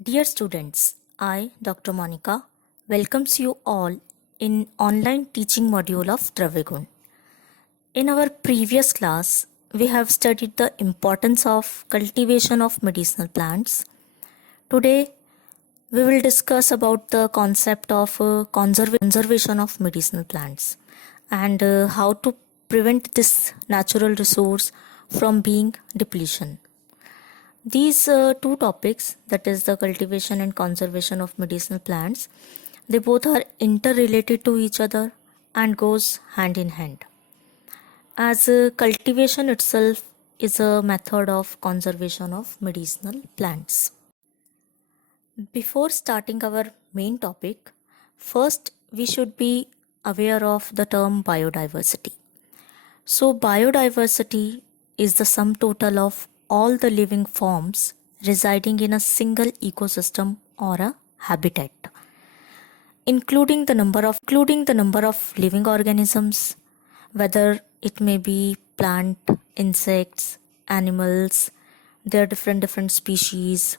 Dear students, I, Dr. Monica, welcomes you all in online teaching module of Dravigun. In our previous class, we have studied the importance of cultivation of medicinal plants. Today, we will discuss about the concept of conservation of medicinal plants and how to prevent this natural resource from being depletion. These two topics, that is the cultivation and conservation of medicinal plants, they both are interrelated to each other and goes hand in hand. As cultivation itself is a method of conservation of medicinal plants. Before starting our main topic, first we should be aware of the term biodiversity. So biodiversity is the sum total of all the living forms residing in a single ecosystem or a habitat, including the number of living organisms, whether it may be plant, insects, animals, their different species,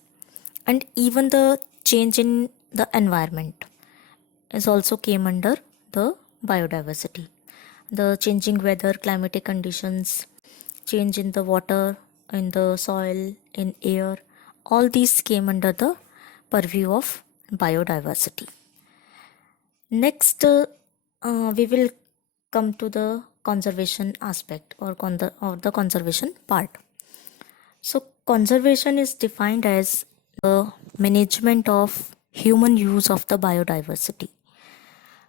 and even the change in the environment is also came under the biodiversity. The changing weather, climatic conditions, change in the water, in the soil, in air, all these came under the purview of biodiversity. Next, we will come to the conservation aspect or the conservation part. So, conservation is defined as the management of human use of the biodiversity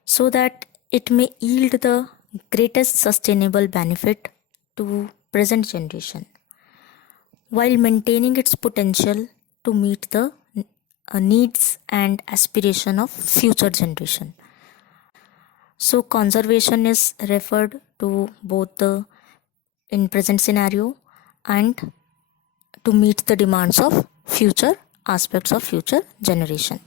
so that it may yield the greatest sustainable benefit to present generation while maintaining its potential to meet the needs and aspiration of future generation. So conservation is referred to both the in present scenario and to meet the demands of future aspects of future generation.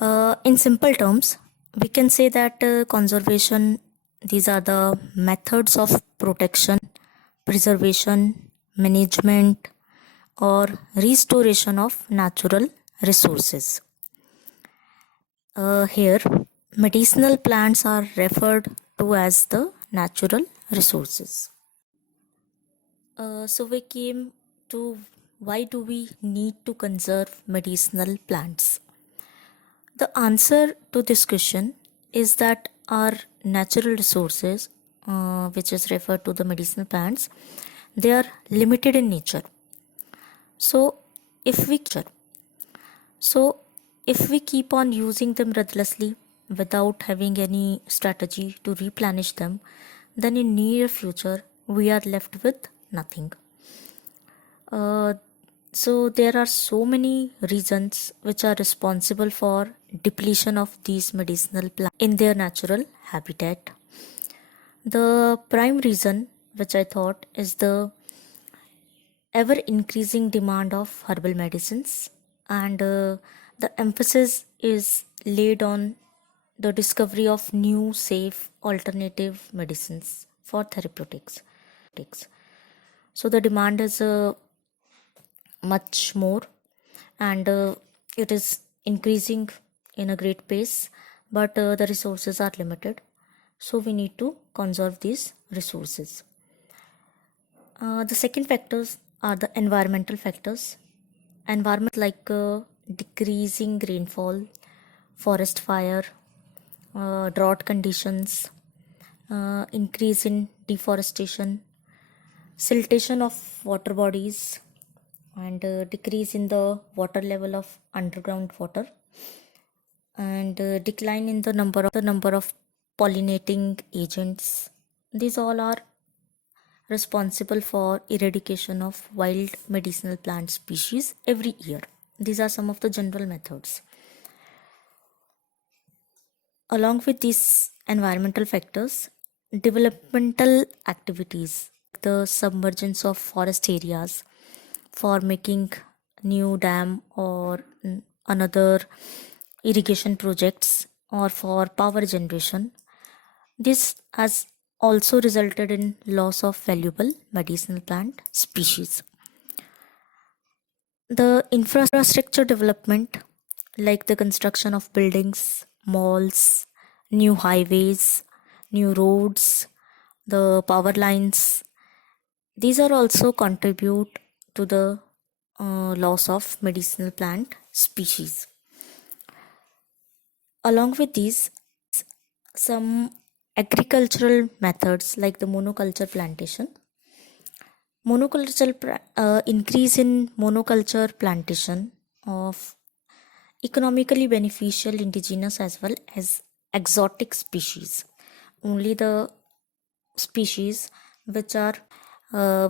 In simple terms, we can say that conservation, these are the methods of protection, preservation, management, or restoration of natural resources. Here, medicinal plants are referred to as the natural resources. So we came to why do we need to conserve medicinal plants? The answer to this question is that our natural resources, which is referred to the medicinal plants, they are limited in nature. So if we keep on using them ruthlessly without having any strategy to replenish them, then in near future we are left with nothing. So there are so many reasons which are responsible for depletion of these medicinal plants in their natural habitat. The prime reason which I thought is the ever increasing demand of herbal medicines, and the emphasis is laid on the discovery of new safe alternative medicines for therapeutics. So the demand is much more, and it is increasing in a great pace, but the resources are limited, so we need to conserve these resources. The second factors are the environmental factors. Environment like decreasing rainfall, forest fire, drought conditions, increase in deforestation, siltation of water bodies, and decrease in the water level of underground water, and decline in the number of pollinating agents. These all are responsible for eradication of wild medicinal plant species every year. These are some of the general methods. Along with these environmental factors, developmental activities, the submergence of forest areas for making new dam or another irrigation projects or for power generation, this has also resulted in loss of valuable medicinal plant species. The infrastructure development, like the construction of buildings, malls, new highways, new roads, the power lines, these are also contribute to the loss of medicinal plant species. Along with these, some agricultural methods like the monoculture plantation. Increase in monoculture plantation of economically beneficial indigenous as well as exotic species. Only the species which are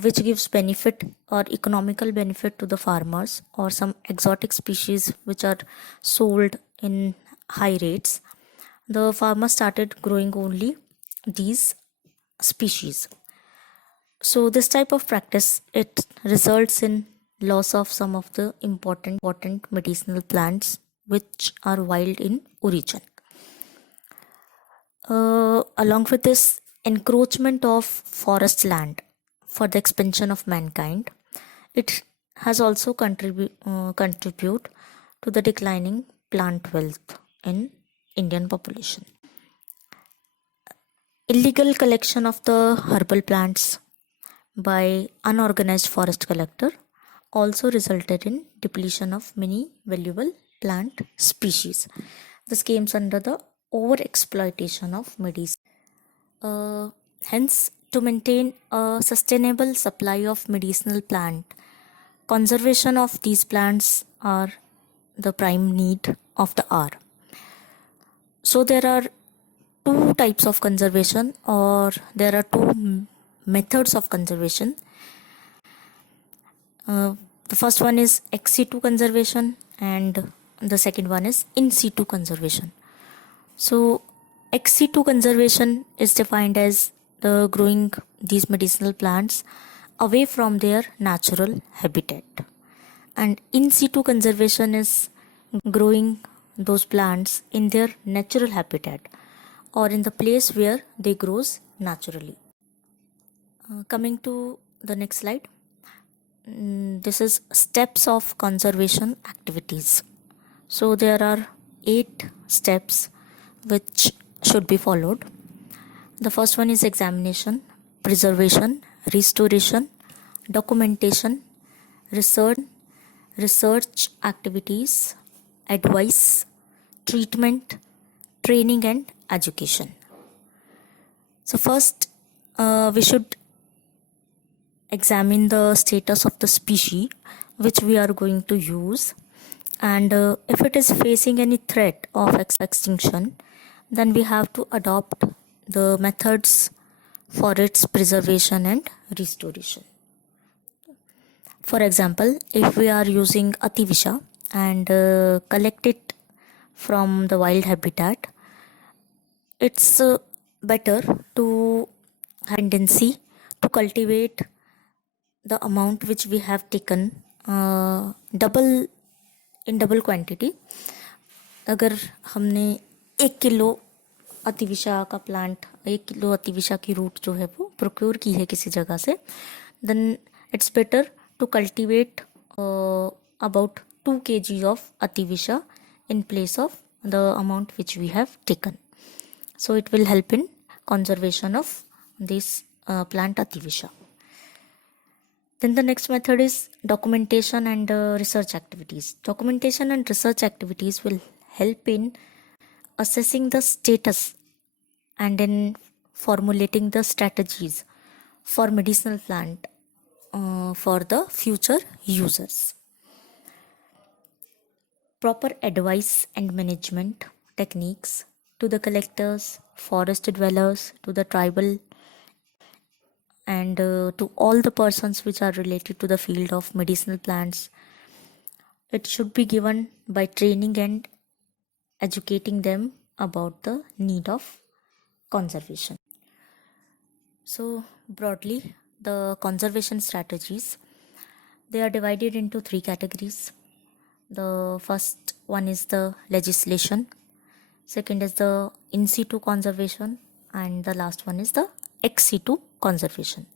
which gives benefit or economical benefit to the farmers, or some exotic species which are sold in high rates, the farmers started growing only these species. So this type of practice, it results in loss of some of the important medicinal plants which are wild in origin. Along with this, encroachment of forest land for the expansion of mankind, it has also contribute to the declining plant wealth in Indian population. Illegal collection of the herbal plants by unorganized forest collector also resulted in depletion of many valuable plant species. This comes under the overexploitation of medicine. Hence, to maintain a sustainable supply of medicinal plant, conservation of these plants are the prime need of the hour. So there are two types of conservation, or there are two methods of conservation. The first one is ex situ conservation, and the second one is in situ conservation. So ex situ conservation is defined as the growing these medicinal plants away from their natural habitat, and in situ conservation is growing those plants in their natural habitat or in the place where they grows naturally. Coming to the next slide. This is steps of conservation activities. So there are 8 steps which should be followed. The first one is examination, preservation, restoration, documentation, research activities, advice, treatment, training and education. So first, we should examine the status of the species which we are going to use, and if it is facing any threat of extinction, then we have to adopt the methods for its preservation and restoration. For example, if we are using Ativisha and collect it from the wild habitat, it's better to have tendency to cultivate the amount which we have taken double quantity. अगर हमने 1 kilo अतिविशा का plant, 1 kilo अतिविशा की root जो है वो procure की है किसी जगह से, then it's better to cultivate about 2 kg of Ativisha in place of the amount which we have taken. So it will help in conservation of this plant Ativisha. Then the next method is documentation and research activities. Documentation and research activities will help in assessing the status and in formulating the strategies for medicinal plant for the future users. Proper advice and management techniques to the collectors, forest dwellers, to the tribal, and to all the persons which are related to the field of medicinal plants. It should be given by training and educating them about the need of conservation. So broadly, the conservation strategies, they are divided into 3 categories. The first one is the legislation, second is the in situ conservation, and the last one is the ex situ conservation.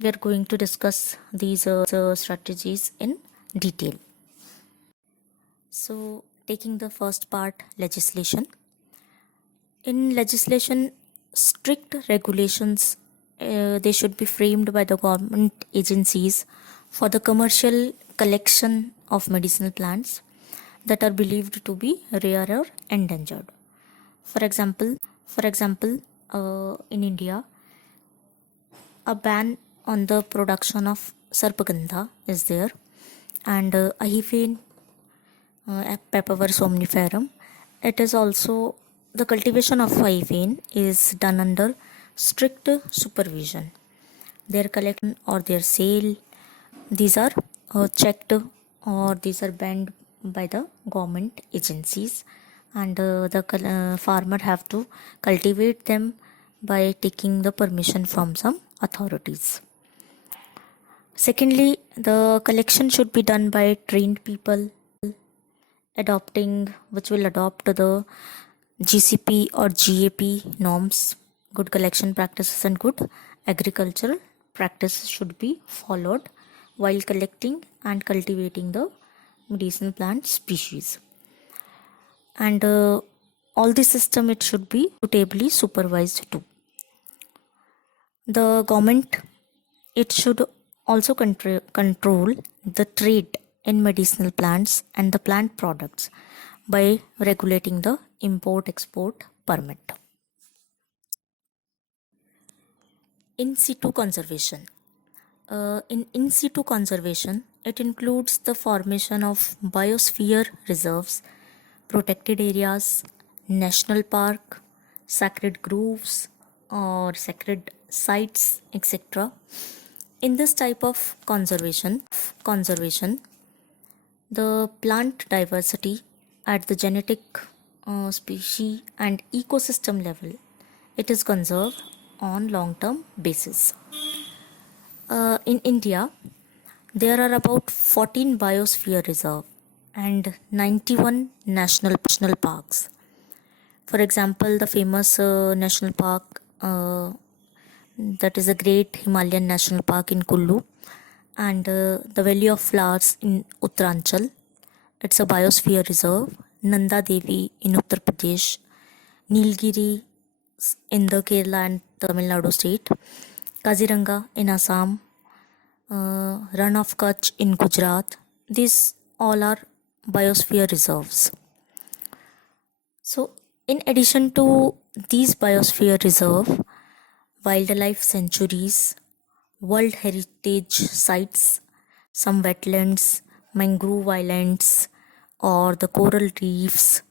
We are going to discuss these strategies in detail. So, taking the first part, legislation. In legislation, strict regulations they should be framed by the government agencies for the commercial collection of medicinal plants that are believed to be rare or endangered. For example, in India, a ban on the production of Sarpagandha is there, and Ahifene, Papaver somniferum. It is also the cultivation of Ahifene is done under strict supervision. Their collection or their sale, these are checked or these are banned by the government agencies, and the farmer have to cultivate them by taking the permission from some authorities. Secondly, the collection should be done by trained people which will adopt the GCP or GAP norms. Good collection practices and good agricultural practices should be followed while collecting and cultivating the medicinal plant species. And all the system it should be suitably supervised too. The government it should also control the trade in medicinal plants and the plant products by regulating the import export permit. In situ conservation. In situ conservation, it includes the formation of biosphere reserves, protected areas, national park, sacred groves, or sacred sites, etc. In this type of conservation, the plant diversity at the genetic, species and ecosystem level, it is conserved on long-term basis. In India, there are about 14 biosphere reserve and 91 national parks. For example, the famous national park that is a great Himalayan national park in Kullu, and the Valley of Flowers in Uttaranchal. It's a biosphere reserve. Nanda Devi in Uttar Pradesh, Nilgiri in the Kerala and Tamil Nadu state, Kaziranga in Assam, Run of Kutch in Gujarat. These all are biosphere reserves. So, in addition to these biosphere reserve, wildlife sanctuaries, World Heritage Sites, some wetlands, mangrove islands, or the coral reefs,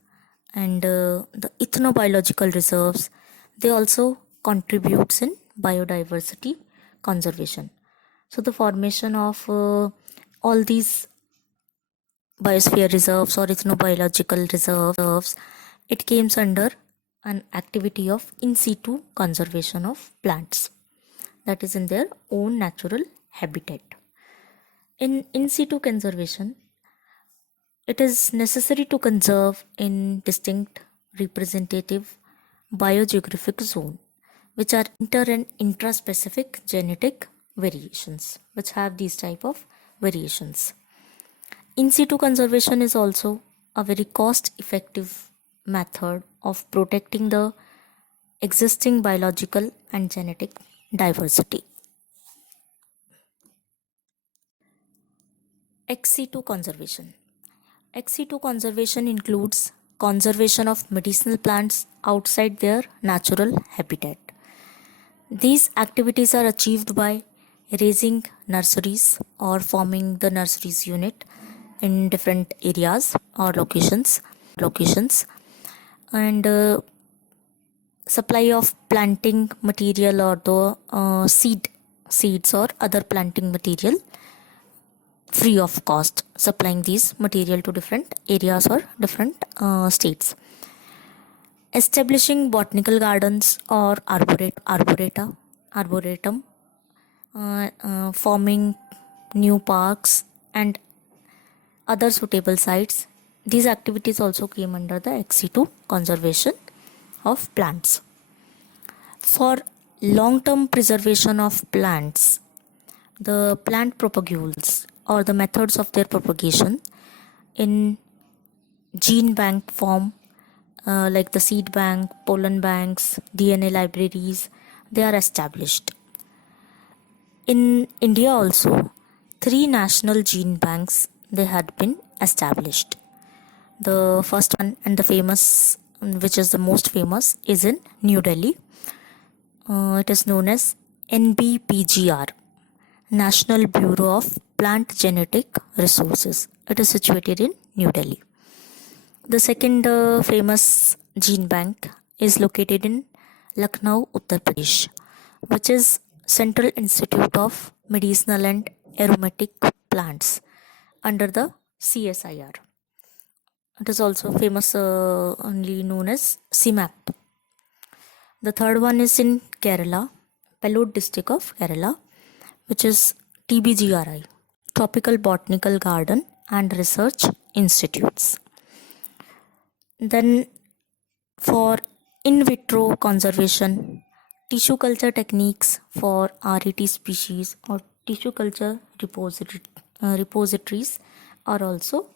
and the ethnobiological reserves, they also contributes in biodiversity conservation. So the formation of all these biosphere reserves or ethnobiological reserves, it comes under an activity of in situ conservation of plants, that is in their own natural habitat. In situ conservation, it is necessary to conserve in distinct representative biogeographic zone, which are inter and intraspecific genetic variations, which have these type of variations. In situ conservation is also a very cost effective method of protecting the existing biological and genetic diversity. Ex situ conservation. Ex situ conservation includes conservation of medicinal plants outside their natural habitat. These activities are achieved by raising nurseries or forming the nurseries unit in different areas or locations, and supply of planting material or the seeds or other planting material free of cost, supplying these material to different areas or different states. Establishing botanical gardens or arboretum, forming new parks and other suitable sites. These activities also came under the ex situ conservation of plants. For long-term preservation of plants, the plant propagules or the methods of their propagation in gene bank form, like the seed bank, pollen banks, DNA libraries, they are established. In India also, three national gene banks they had been established. The first one and the famous, which is the most famous, is in New Delhi. It is known as NBPGR, National Bureau of Plant Genetic Resources. It is situated in New Delhi. The second famous gene bank is located in Lucknow, Uttar Pradesh, which is Central Institute of Medicinal and Aromatic Plants under the CSIR. It is also famous, only known as CMAP. The third one is in Kerala, Pellod district of Kerala, which is TBGRI, Tropical Botanical Garden and Research Institutes. Then for in vitro conservation, tissue culture techniques for RET species or tissue culture repositories are also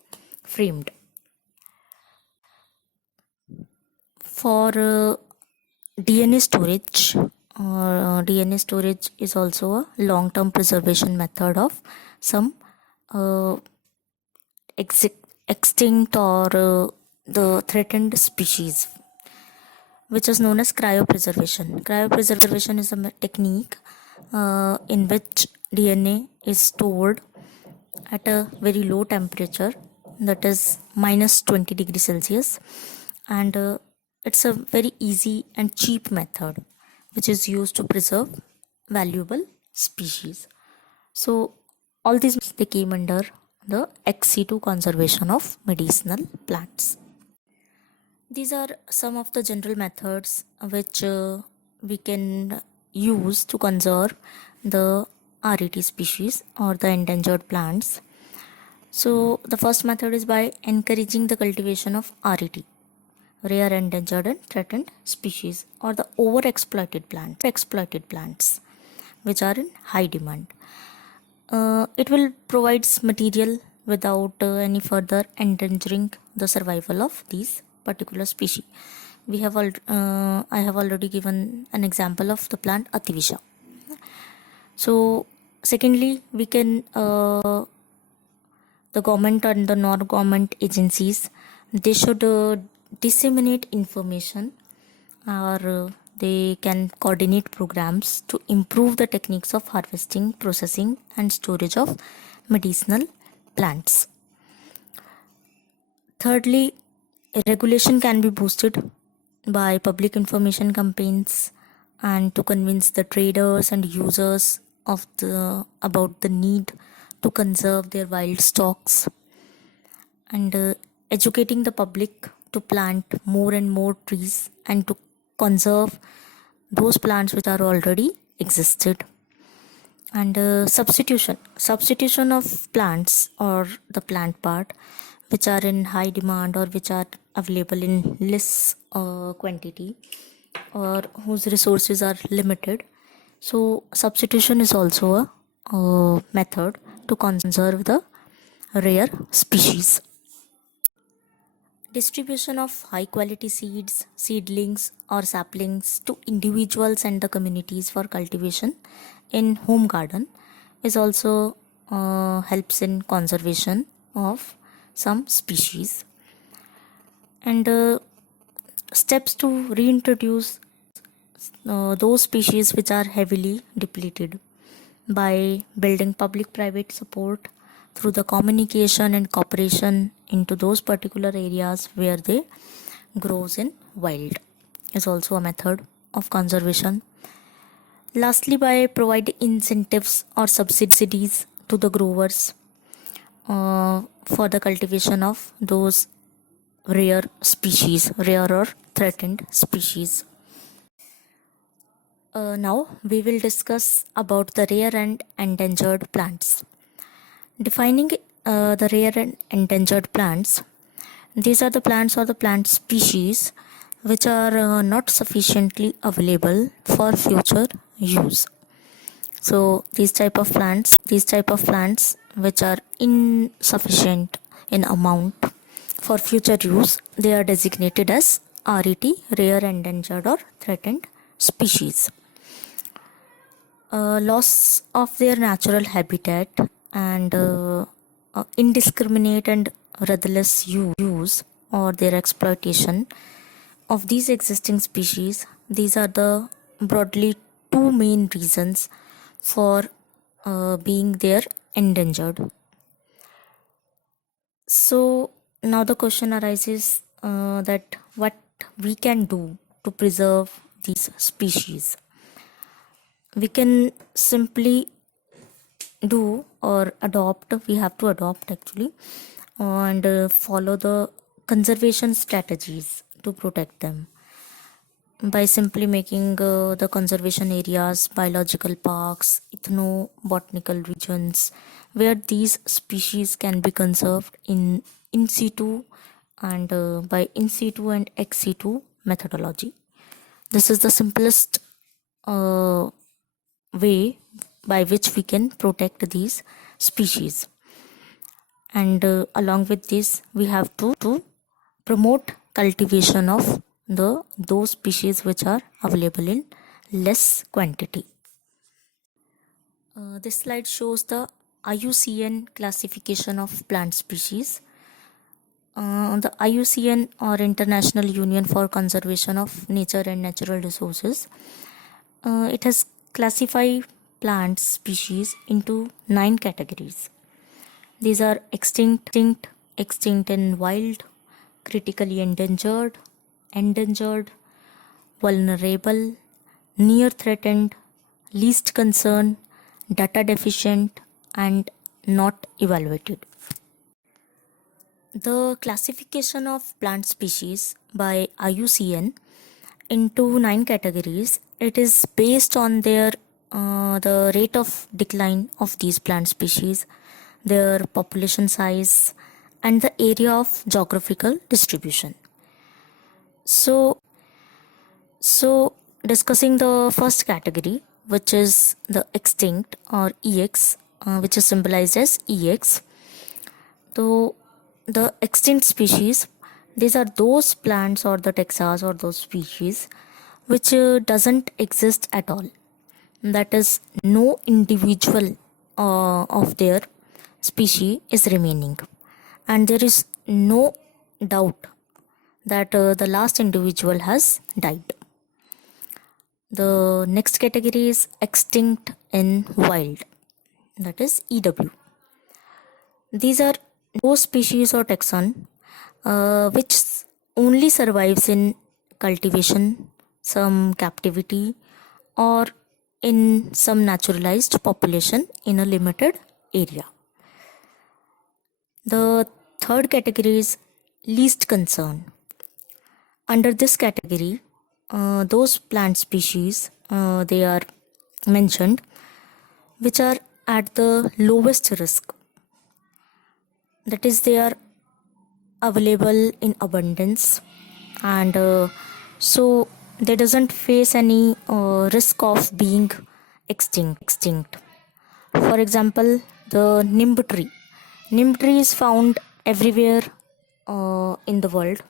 framed. For DNA storage, DNA storage is also a long-term preservation method of some extinct or the threatened species, which is known as cryopreservation. Cryopreservation is a technique in which DNA is stored at a very low temperature, that is minus 20 degrees Celsius, and it's a very easy and cheap method which is used to preserve valuable species. So all these they came under the ex situ conservation of medicinal plants. These are some of the general methods which we can use to conserve the RET species or the endangered plants. So the first method is by encouraging the cultivation of RET, rare, endangered and threatened species, or the overexploited plants which are in high demand. It will provide material without any further endangering the survival of these particular species. I have already given an example of the plant Ativisha. So secondly, we can the government and the non-government agencies, they should disseminate information, or they can coordinate programs to improve the techniques of harvesting, processing and storage of medicinal plants. Thirdly, regulation can be boosted by public information campaigns and to convince the traders and users about the need to conserve their wild stocks, and educating the public to plant more and more trees and to conserve those plants which are already existed. And substitution of plants or the plant part which are in high demand or which are available in less quantity or whose resources are limited. So substitution is also a method to conserve the rare species. Distribution of high quality seeds, seedlings or saplings to individuals and the communities for cultivation in home garden is also helps in conservation of some species. And steps to reintroduce those species which are heavily depleted by building public private support through the communication and cooperation into those particular areas where they grows in wild is also a method of conservation. Lastly, by providing incentives or subsidies to the growers for the cultivation of those rare or threatened species. Now we will discuss about the rare and endangered plants. Defining the rare and endangered plants, these are the plants or the plant species which are not sufficiently available for future use. So these type of plants which are insufficient in amount For future use, they are designated as RET, rare, endangered, or threatened species. Loss of their natural habitat and indiscriminate and ruthless use or their exploitation of these existing species, these are the broadly two main reasons for being there endangered. So now the question arises that what we can do to preserve these species. We can simply do or adopt, we have to adopt actually, and follow the conservation strategies to protect them by simply making the conservation areas, biological parks, ethnobotanical regions where these species can be conserved in situ and by in situ and ex situ methodology. This is the simplest way by which we can protect these species. And along with this, we have to promote cultivation of those species which are available in less quantity. This slide shows the IUCN classification of plant species. The IUCN or International Union for Conservation of Nature and Natural Resources, it has classified plant species into 9 categories. These are extinct, extinct and wild, critically endangered, endangered, vulnerable, near threatened, least concern, data deficient, and not evaluated. The classification of plant species by IUCN into 9 categories, it is based on their the rate of decline of these plant species, their population size, and the area of geographical distribution. So discussing the first category, which is the extinct or EX, which is symbolized as EX. So the extinct species, these are those plants or the taxa or those species which doesn't exist at all. That is, no individual of their species is remaining, and there is no doubt that the last individual has died. The next category is extinct in wild, that is EW. These are those species or taxon which only survives in cultivation, some captivity, or in some naturalized population in a limited area. The third category is least concern. Under this category, those plant species they are mentioned which are at the lowest risk. That is, they are available in abundance, and so they doesn't face any risk of being extinct. For example, the nimb tree. Nimb tree is found everywhere in the world,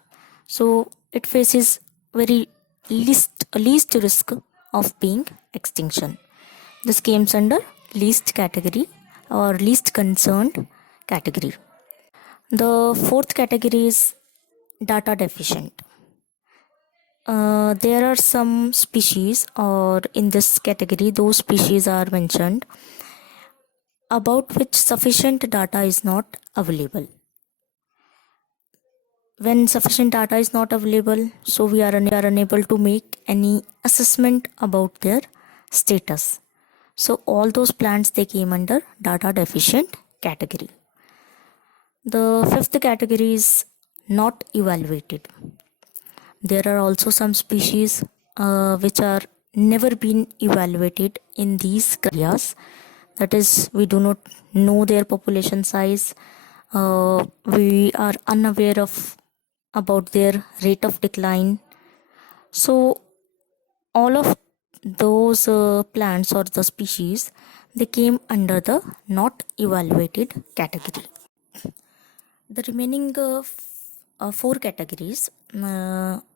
so it faces very least risk of being extinction. This comes under least category or least concerned category. The fourth category is data deficient. There are some species, or in this category, those species are mentioned about which sufficient data is not available. When sufficient data is not available, so we are unable to make any assessment about their status. So all those plants, they came under data deficient category. The fifth category is not evaluated. There are also some species which are never been evaluated in these areas. That is, we do not know their population size. We are unaware of about their rate of decline. So all of those plants or the species, they came under the not evaluated category. The remaining four categories,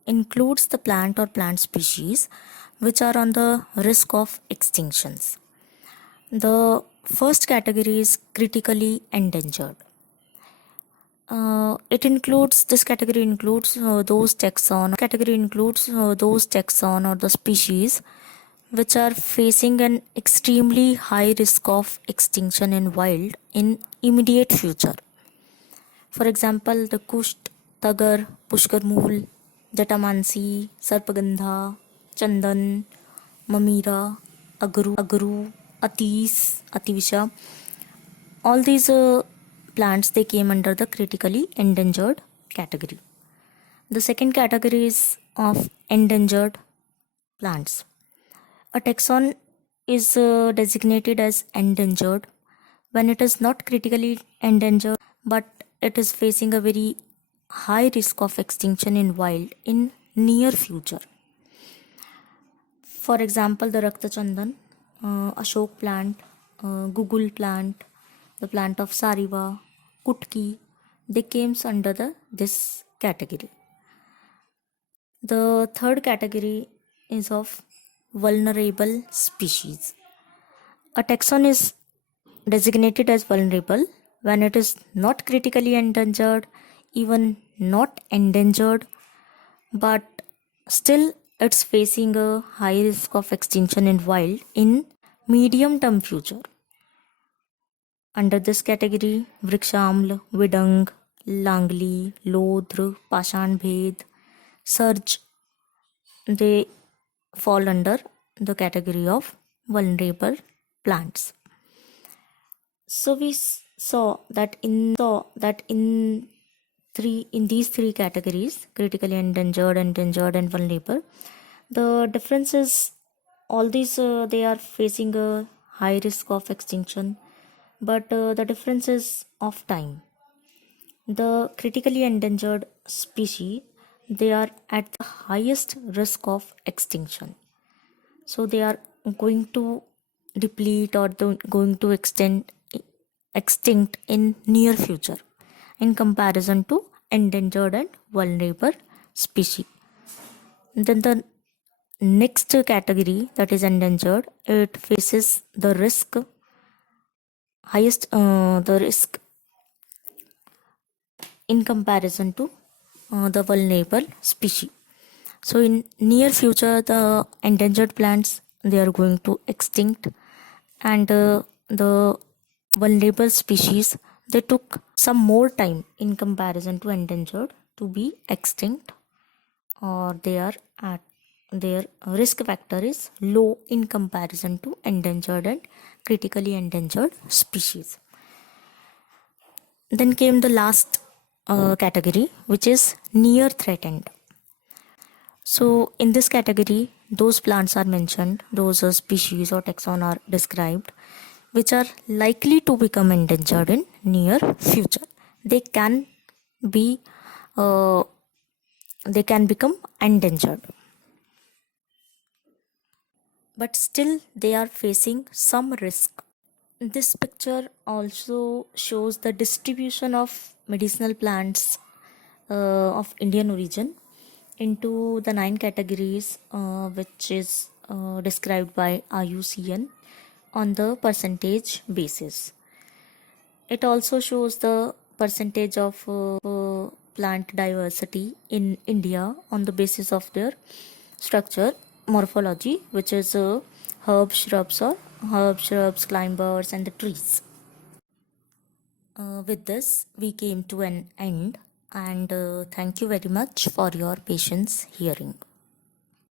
includes the plant or plant species which are on the risk of extinctions. The first category is critically endangered. This category includes those taxon or the species which are facing an extremely high risk of extinction in wild in immediate future. For example, the Kusht, Tagar, Pushkarmool, Jatamansi, Sarpagandha, Chandan, Mamira, Agru, Ativisha. All these plants, they came under the critically endangered category. The second category is of endangered plants. A taxon is designated as endangered when it is not critically endangered but it is facing a very high risk of extinction in wild in near future. For example, the Rakta Chandan, Ashok plant, Gugul plant, the plant of Sariva, Kutki, they came under this category. The third category is of vulnerable species. A taxon is designated as vulnerable when it is not critically endangered, even not endangered, but still it's facing a high risk of extinction in wild in medium term future. Under this category, Vrikshaml, Vidang, Langli, Lodr, Pashan Bhed, Surge, they fall under the category of vulnerable plants. So we saw that in these three categories, critically endangered, endangered, and vulnerable, the difference is all these they are facing a high risk of extinction, but the difference is of time. The critically endangered species, they are at the highest risk of extinction, so they are going to deplete or going to extinct in near future in comparison to endangered and vulnerable species. Then the next category, that is endangered, it faces the risk in comparison to the vulnerable species. So in near future, the endangered plants, they are going to extinct, and the vulnerable species, they took some more time in comparison to endangered to be extinct, or their risk factor is low in comparison to endangered and critically endangered species. Then came the last category, which is near threatened. So in this category, those plants are mentioned, those species or taxon are described, which are likely to become endangered in near future. They can become endangered, but still they are facing some risk. This picture also shows the distribution of medicinal plants of Indian origin into the 9 categories, which is described by IUCN on the percentage basis. It also shows the percentage of plant diversity in India on the basis of their structure, morphology, which is herbs, shrubs, climbers, and the trees. With this, we came to an end, and thank you very much for your patience hearing.